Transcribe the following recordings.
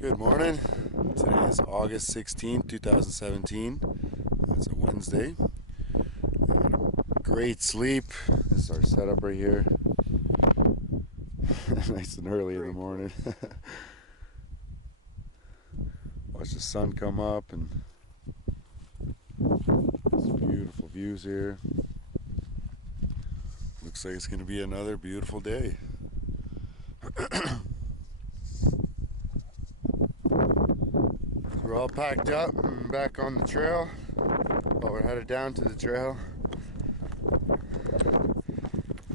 Good morning. Today is August 16th, 2017. It's a Wednesday. Great sleep. This is our setup right here. Nice and early in the morning. Watch the sun come up and some beautiful views here. Looks like it's going to be another beautiful day. We're all packed up and back on the trail. Well, we're headed down to the trail.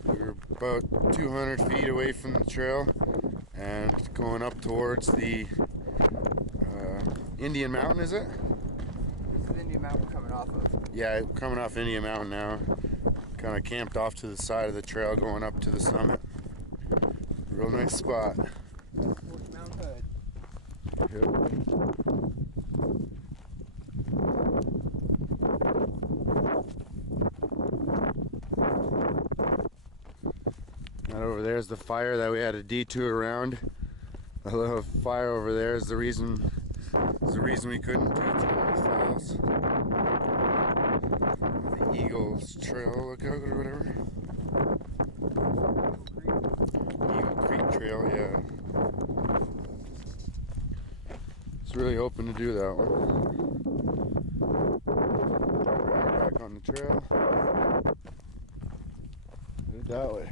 We're about 200 feet away from the trail and going up towards the Indian Mountain, is it? This is Indian Mountain we're coming off of. Yeah, coming off Indian Mountain now. Kind of camped off to the side of the trail going up to the summit. Real nice spot. Towards Mount Hood. Yep. That over there is the fire that we had a detour around. A little fire over there is the reason we couldn't do Ramona Falls. The Eagles Trail lookout or whatever. Eagle Creek Trail, yeah. It's really hoping to do that one. We're back on the trail. Head that way.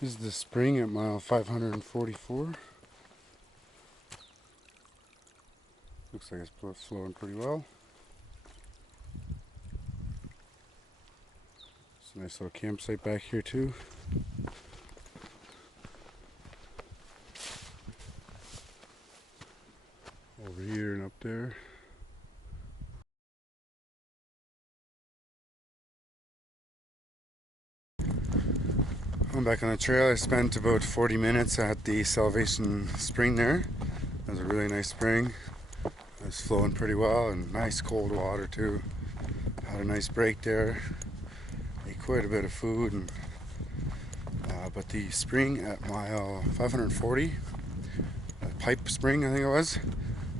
This is the spring at mile 544. Looks like it's flowing pretty well. It's a nice little campsite back here too. Over here and up there. I'm back on the trail. I spent about 40 minutes at the Salvation Spring there. That was a really nice spring. It was flowing pretty well and nice cold water too. Had a nice break there. Ate quite a bit of food, and but the spring at mile 540, pipe spring I think it was,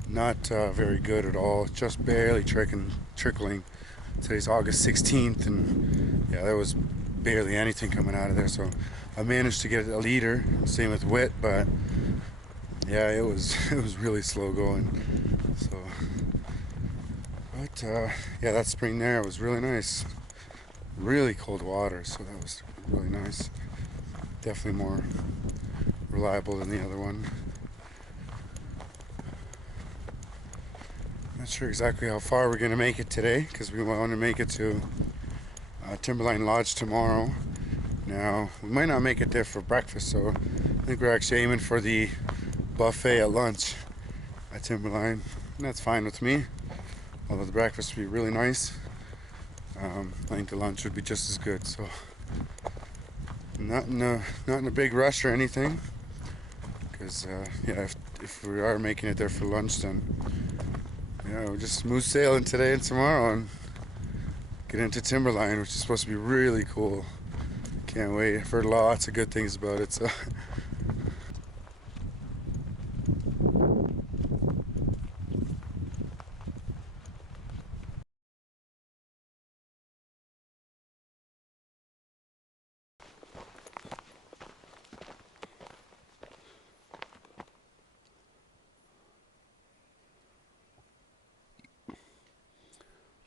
not very good at all. Just barely trickling. Today's August 16th, and yeah, there was barely anything coming out of there. So I managed to get a leader. Same with Wit, but yeah, it was really slow going. So, but yeah, that spring there was really nice. Really cold water, so that was really nice. Definitely more reliable than the other one. Not sure exactly how far we're going to make it today, because we want to make it to Timberline Lodge tomorrow. Now, we might not make it there for breakfast, so I think we're actually aiming for the buffet at lunch at Timberline, and that's fine with me, although the breakfast would be really nice. I think the lunch would be just as good, so not in a big rush or anything, because yeah, if we are making it there for lunch, then yeah, we'll just smooth sailing today and tomorrow and get into Timberline, which is supposed to be really cool. Can't wait. I've heard lots of good things about it, so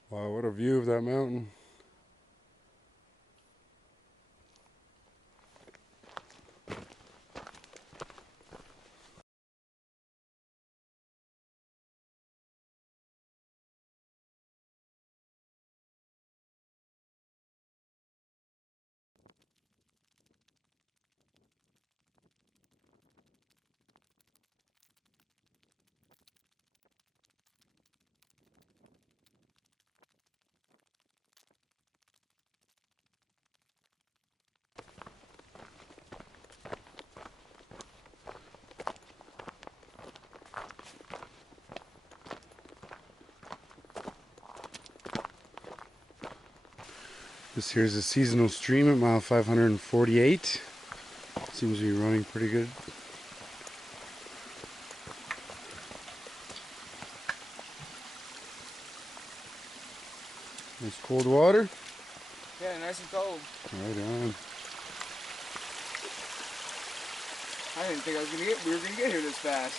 wow, what a view of that mountain. This here's a seasonal stream at mile 548. Seems to be running pretty good. Nice cold water. Yeah, nice and cold. Right on. I didn't think we were gonna get here this fast.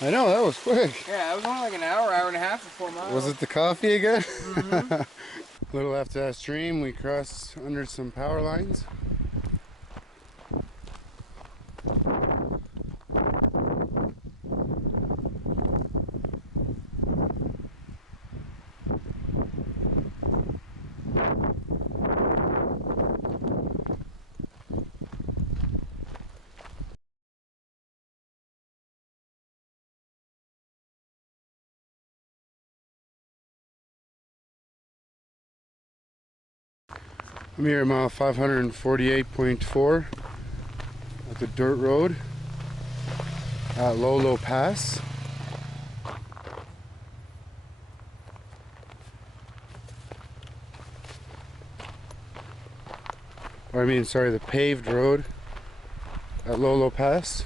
I know, that was quick. Yeah, it was only like an hour and a half for 4 miles. Was it the coffee again? Mm-hmm. A little after that stream, we crossed under some power lines. I'm here at mile 548.4 at the dirt road at Lolo Pass. Or I mean, sorry, the paved road at Lolo Pass.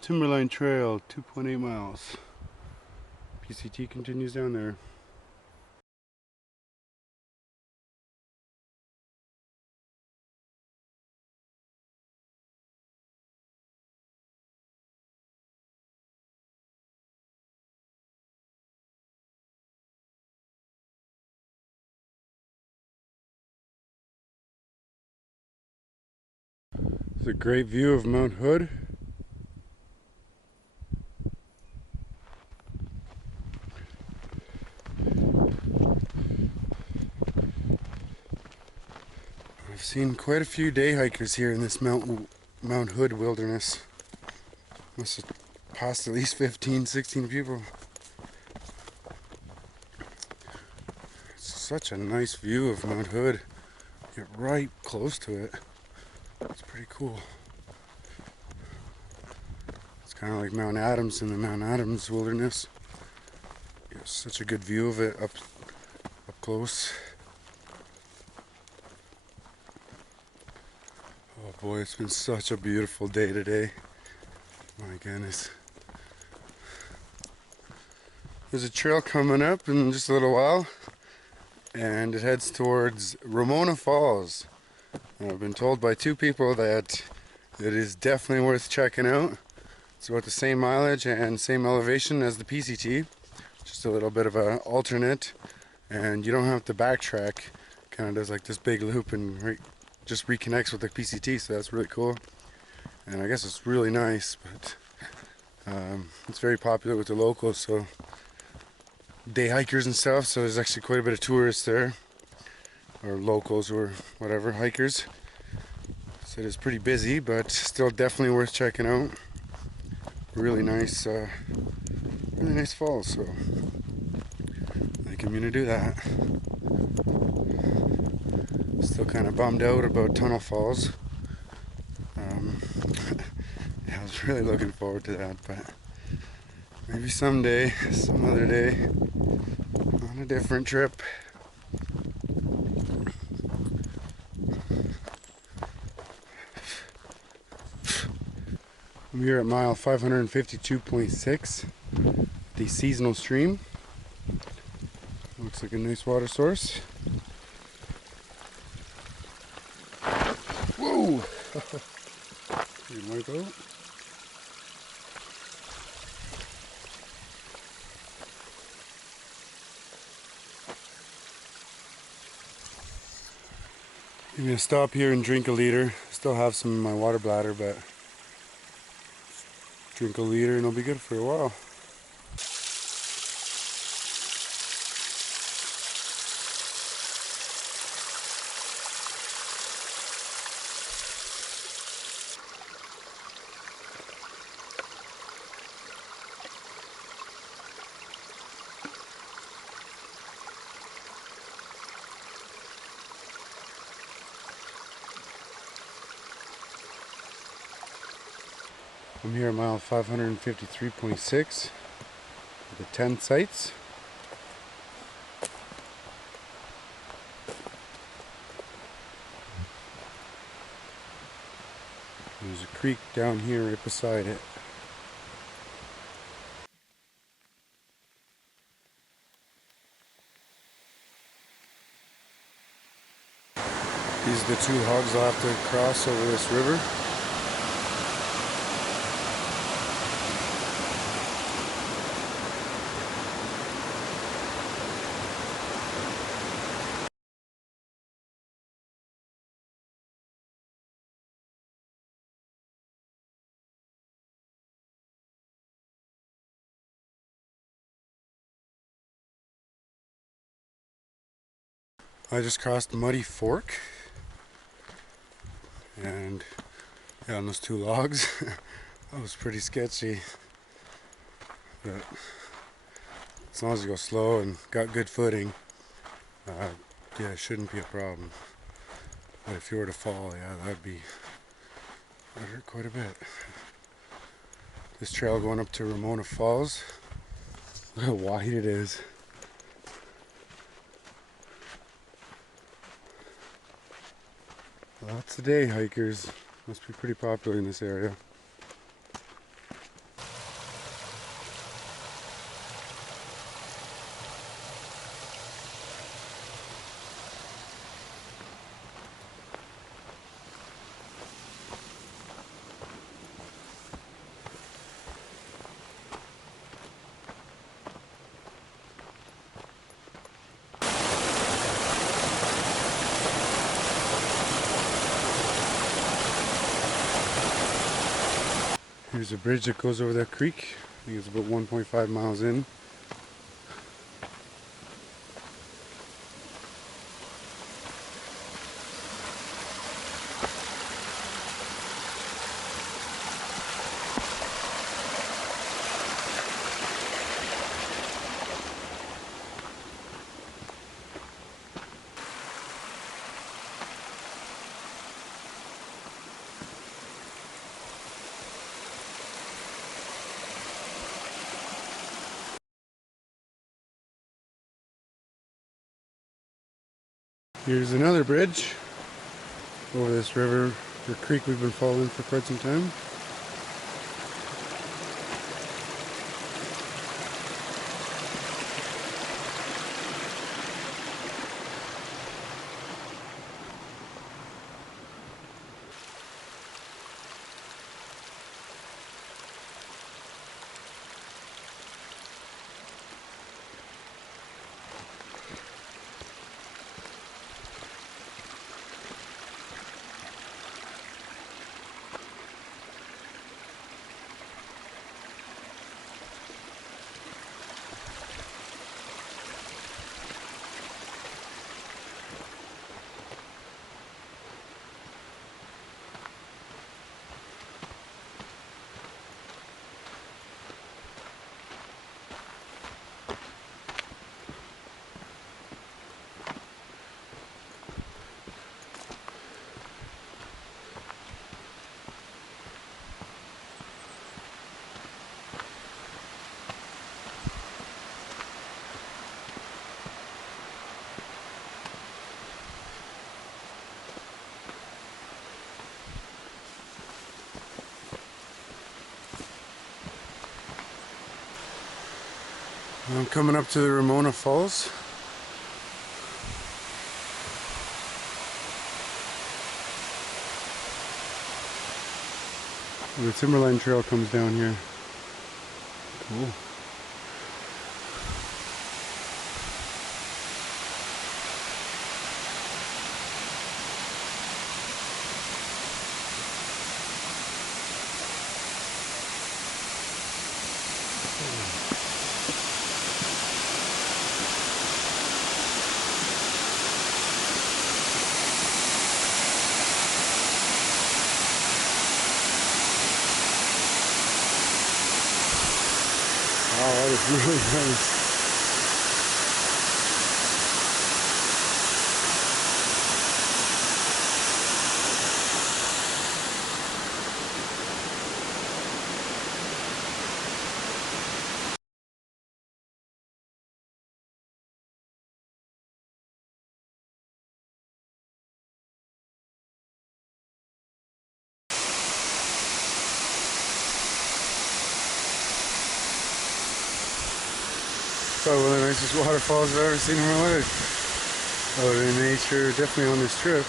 Timberline Trail, 2.8 miles. PCT continues down there. It's a great view of Mount Hood. I've seen quite a few day hikers here in this Mount Hood wilderness. Must have passed at least 15, 16 people. It's such a nice view of Mount Hood. Get right close to it. It's pretty cool. It's kind of like Mount Adams in the Mount Adams wilderness. You have such a good view of it up close. Oh boy, it's been such a beautiful day today. My goodness. There's a trail coming up in just a little while, and it heads towards Ramona Falls. And I've been told by two people that it is definitely worth checking out. It's about the same mileage and same elevation as the PCT, just a little bit of an alternate, and you don't have to backtrack. Kind of does like this big loop and just reconnects with the PCT, so that's really cool. And I guess it's really nice, but it's very popular with the locals, so day hikers and stuff, so there's actually quite a bit of tourists there, or locals or whatever, hikers. So it is pretty busy, but still definitely worth checking out. Really nice falls, so I think I'm gonna do that. Still kind of bummed out about Tunnel Falls. Yeah, I was really looking forward to that, but maybe someday, some other day, on a different trip. I'm here at mile 552.6, the seasonal stream. Looks like a nice water source. Whoa! You might go. I'm gonna stop here and drink a liter. Still have some in my water bladder, but drink a liter and it'll be good for a while. I'm here at mile 553.6 with the 10 sites. There's a creek down here right beside it. These are the two hogs I'll have to cross over this river. I just crossed Muddy Fork, and yeah, on those two logs, that was pretty sketchy. But as long as you go slow and got good footing, yeah, it shouldn't be a problem. But if you were to fall, yeah, that'd hurt quite a bit. This trail going up to Ramona Falls, look how wide it is. Lots of day hikers. Must be pretty popular in this area. Here's a bridge that goes over that creek. I think it's about 1.5 miles in. Here's another bridge over this river or creek we've been following for quite some time. I'm coming up to the Ramona Falls. The Timberline Trail comes down here. Cool. Wow, that is really nice. Probably one of the nicest waterfalls I've ever seen in my life. Out in nature, definitely on this trip.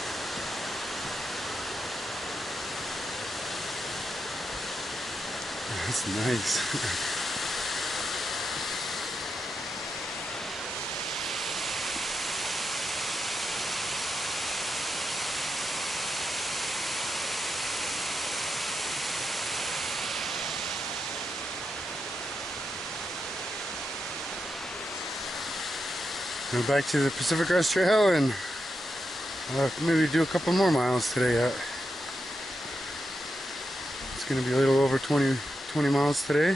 That's nice. Go back to the Pacific Crest Trail and maybe do a couple more miles today. It's going to be a little over 20 miles today.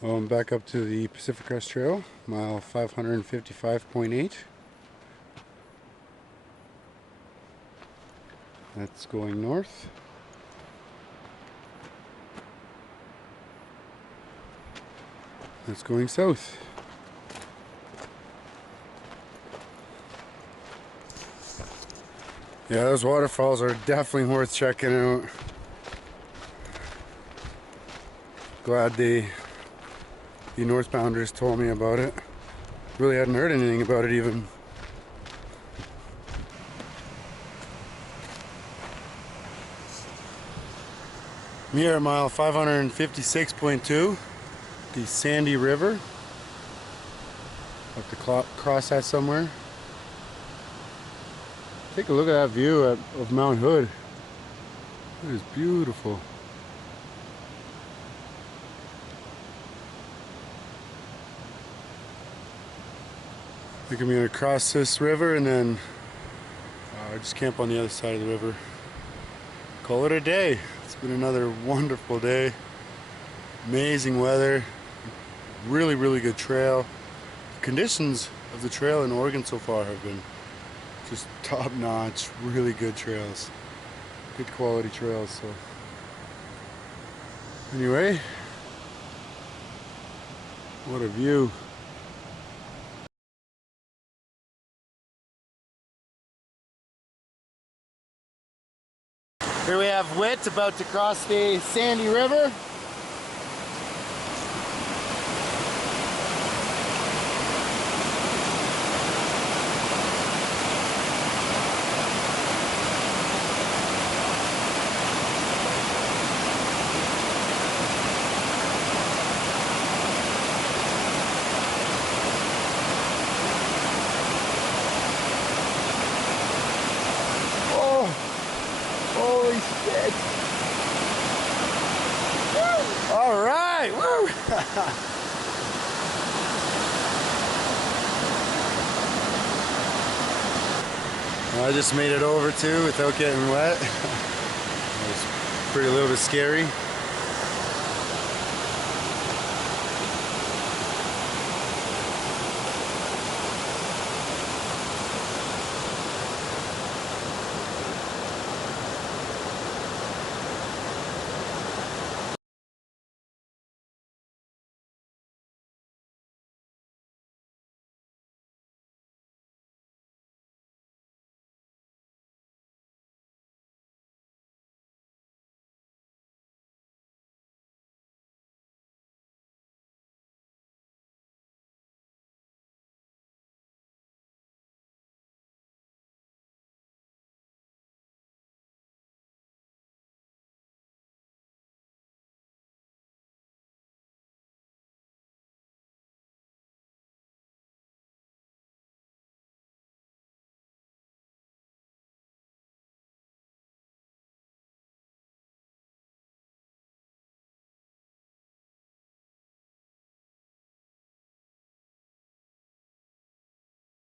Well, I'm back up to the Pacific Crest Trail, mile 555.8. That's going north. That's going south. Yeah, those waterfalls are definitely worth checking out. Glad the northbounders told me about it. Really hadn't heard anything about it even. I'm here at mile 556.2, the Sandy River. Have to cross that somewhere. Take a look at that view of Mount Hood. It is beautiful. I think I'm going to cross this river and then just camp on the other side of the river. Call it a day. It's been another wonderful day. Amazing weather. Really, really good trail. The conditions of the trail in Oregon so far have been just top-notch, really good trails. Good quality trails. So anyway, what a view. Here we have Whit about to cross the Sandy River. Holy shit! Woo! All right, woo! Well, I just made it over too without getting wet. It was pretty a little bit scary.